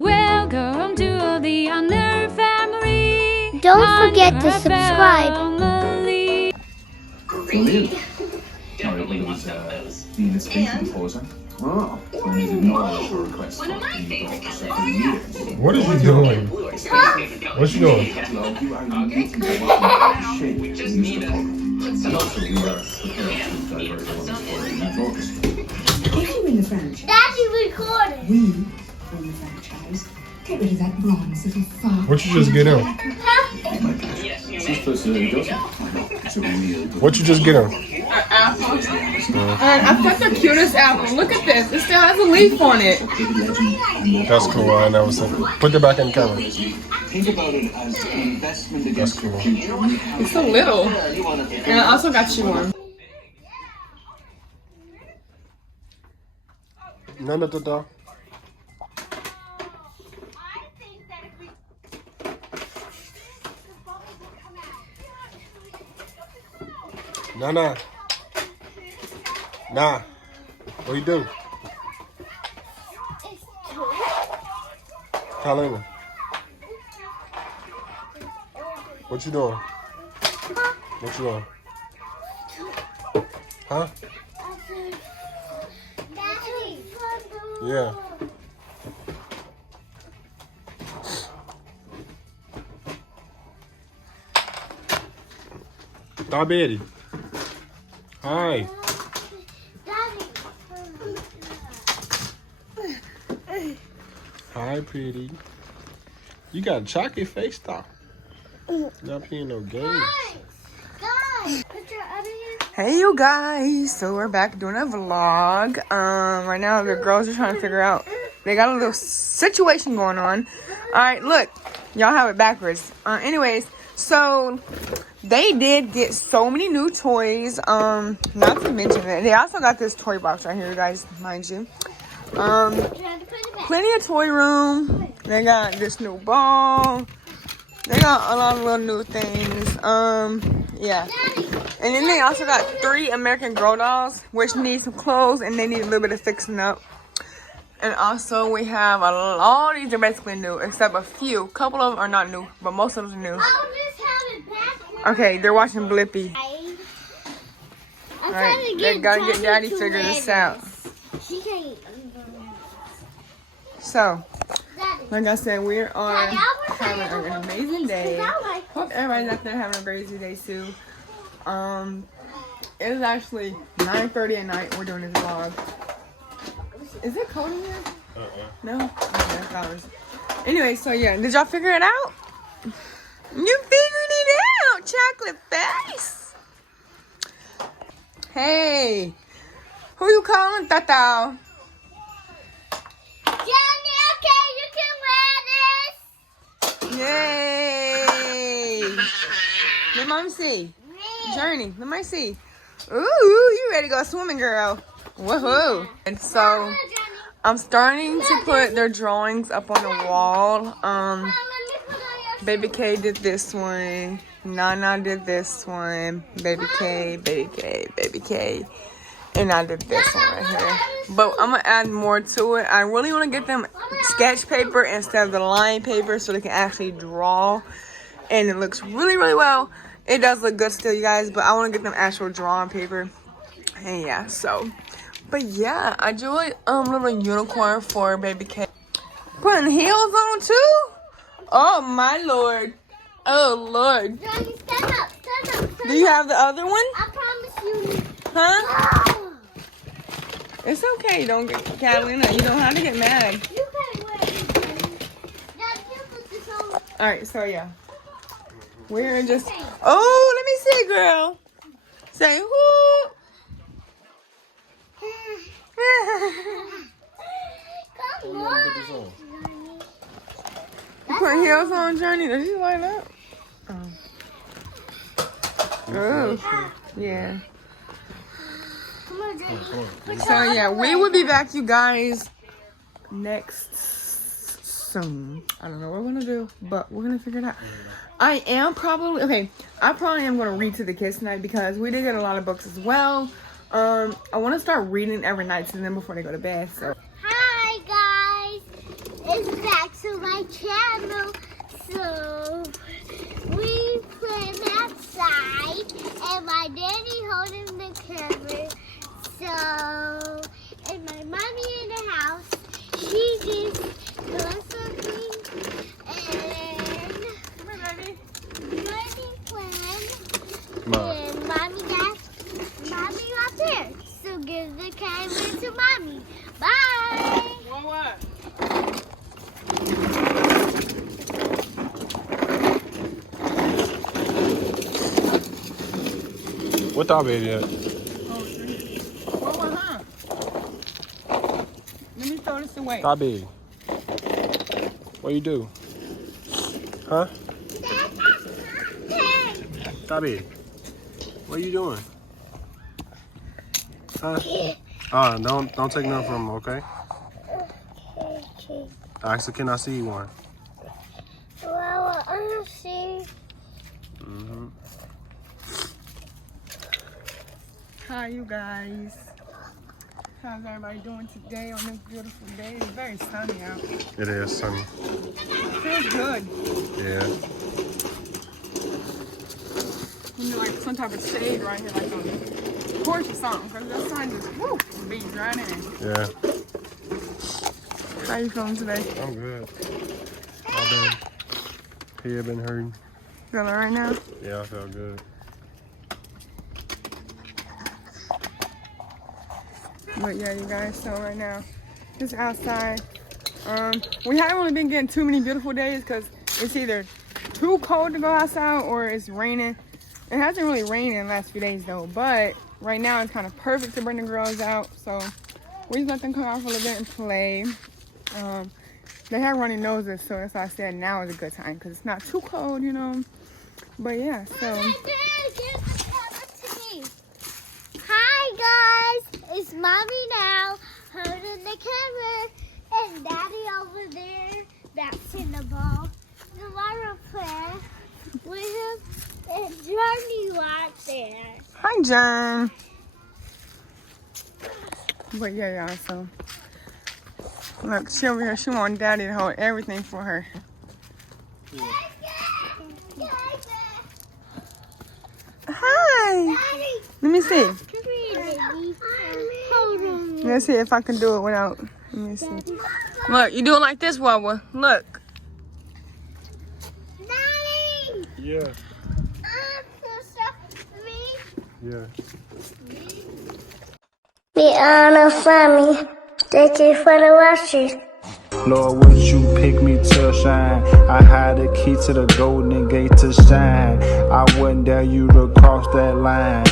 Welcome to the Honor family. Don't forget to subscribe. Great. Being a speaking composer. Oh, so we ignore your request. One of my favorite guests. What is you doing? What's she doing? We just need a... And also we are prepared to divert funds for the youth orchestra. If you win the franchise, Daddy recorded. we win the franchise. Get rid of that bronze little fart. What you just get him? She's supposed to do it. It's a real good. What you just get him? Apple. And I got the cutest apple. Look at this. It still has a leaf on it. That's cool. I never said. Put it back in the camera. Think about it as an investment against cool. your future. It's so little. And I also got you one. No, no, no, no. Nah. Nah. What you do? Carlina. What you doing? What you doing? Huh? Yeah. Strawberry. Hi. Hi, pretty. You got a chocolate face, though. Not playing no games. Hey you guys, so we're back doing a vlog. Right now the girls are trying to figure out, they got a little situation going on. Alright, look, y'all have it backwards. Anyways, so they did get so many new toys. Not to mention that they also got this toy box right here, guys, mind you. Plenty of toy room. They got this new ball. They got a lot of little new things. Yeah. And then they also got 3 American Girl dolls, which need some clothes and they need a little bit of fixing up. And also we have all these are basically new, except a few. A couple of them are not new, but most of them are new. Okay, they're watching Blippi. Alright, they gotta get Daddy to figure this out. So, like I said, we are having an amazing day. Hope everybody's out there having a crazy day too. It's actually 9:30 at night. We're doing this vlog. Is it cold in here? No? Okay, flowers. Anyway, so yeah, did y'all figure it out? You figured it out, chocolate face. Hey, who you calling, Tata? Yay! Let mom see. Journey, let me see. Ooh, you ready to go swimming, girl. Woohoo. And so, I'm starting to put their drawings up on the wall. Baby K did this one. Nana did this one. Baby K. And I did this one right here. But I'm going to add more to it. I really want to get them sketch paper instead of the line paper so they can actually draw. And it looks really, really well. It does look good still, you guys. But I want to get them actual drawing paper. And yeah, so. But yeah, I drew a little unicorn for Baby K. Putting heels on too? Oh, my Lord. Oh, Lord. Johnny, stand up. Do you have the other one? I promise you. Huh? It's okay. Don't get Catalina. You don't have to get mad. You can't wear it. Dad, you put this on. All right. So yeah, we're just. Oh, let me see, girl. Say whoo. Come on. You put heels on, Journey. Did you light up? Oh, yeah. Come on, Johnny. So yeah, we will be back, you guys, next soon. I don't know what we're gonna do, but we're gonna figure it out. I probably am gonna read to the kids tonight because we did get a lot of books as well. I want to start reading every night to them before they go to bed. So Hi guys. is back to my channel. So we playing outside and my daddy holding the camera. So, and my mommy in the house, she just doing something. And mommy playing. And mommy up there. So give the camera to mommy. Bye. What? What dog baby at? What? Huh? Let me throw this away. Bobby. What you do? Huh? Bobby. What are you doing? Huh? Don't take none from him, okay? Actually, can I see one? Well, I don't see. Mm-hmm. Hi, you guys. How's everybody doing today on this beautiful day? It's very sunny out. It is sunny. Feels good. Yeah. You know, like some type of shade right here, like on the porch or something, because the sun just beats right in. Yeah. How you feeling today? I'm good. I've been hurting. Feeling right now? Yeah, I feel good. But yeah, you guys, so right now, just outside. We haven't really been getting too many beautiful days because it's either too cold to go outside or it's raining. It hasn't really rained in the last few days though, but right now it's kind of perfect to bring the girls out. So we just let them come out for a little bit and play. They have runny noses, so that's why I said now is a good time because it's not too cold, you know. But yeah, so. Hi guys, it's mommy now holding the camera and daddy over there bouncing the ball. The water player with him and Johnny right there. Hi, John. But yeah, y'all, so. Look, she over here, she wants daddy to hold everything for her. Hi. Daddy, Let me see. come here, baby. Hold on. Let's see if I can do it without. Let me see. Look, you do it like this, Wawa. Look. Daddy, Yeah. Yeah. Be honest, mommy. Thank you for the watching. Lord, would you pick me to shine? I had the key to the golden gate to shine. I wouldn't dare you to cross that line.